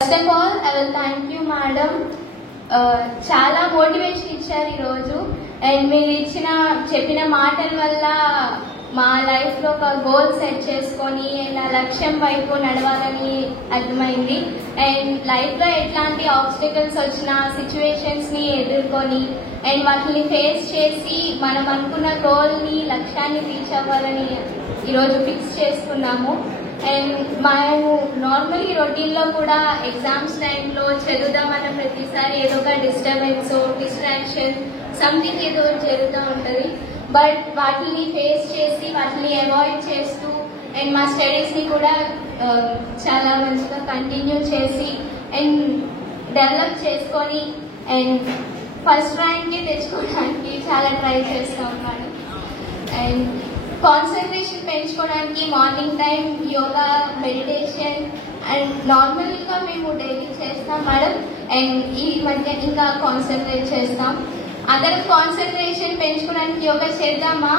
First of all, I will thank you, madam. చాలా motivation ఇచ్చారు ఈరోజు. అండ్ మీరు చెప్పిన మాటల వల్ల మా లైఫ్లో ఒక గోల్ సెట్ చేసుకొని నా లక్ష్యం వైపు నడవాలని అర్థమైంది. అండ్ లైఫ్లో ఎట్లాంటి ఆబ్స్టికల్స్ వచ్చినా సిచ్యువేషన్స్ని ఎదుర్కొని అండ్ వాటిని ఫేస్ చేసి మనం అనుకున్న గోల్ని లక్ష్యాన్ని రీచ్ అవ్వాలని ఈరోజు ఫిక్స్ చేసుకున్నాము. అండ్ మేము నార్మల్లీ రొటీన్లో కూడా ఎగ్జామ్స్ టైంలో చదువుదామన్న ప్రతిసారి ఏదో ఒక డిస్టర్బెన్స్ డిస్ట్రాక్షన్ సంథింగ్ ఏదో జరుగుతూ ఉంటుంది. బట్ వాటిని ఫేస్ చేసి వాటిని అవాయిడ్ చేస్తూ అండ్ మా స్టడీస్ని కూడా చాలా మంచిగా కంటిన్యూ చేసి అండ్ డెవలప్ చేసుకొని అండ్ ఫస్ట్ ర్యాంక్కి తెచ్చుకోవడానికి చాలా ట్రై చేస్తూ ఉన్నాను. అండ్ కాన్సన్ట్రేషన్ పెంచుకోవడానికి morning time yoga meditation and నార్మల్గా మేము డైలీ చేస్తాం మేడం. అండ్ ఈ మధ్య ఇంకా కాన్సన్ట్రేట్ చేస్తాం. అందరం కాన్సన్ట్రేషన్ పెంచుకోవడానికి యోగా చేద్దామా?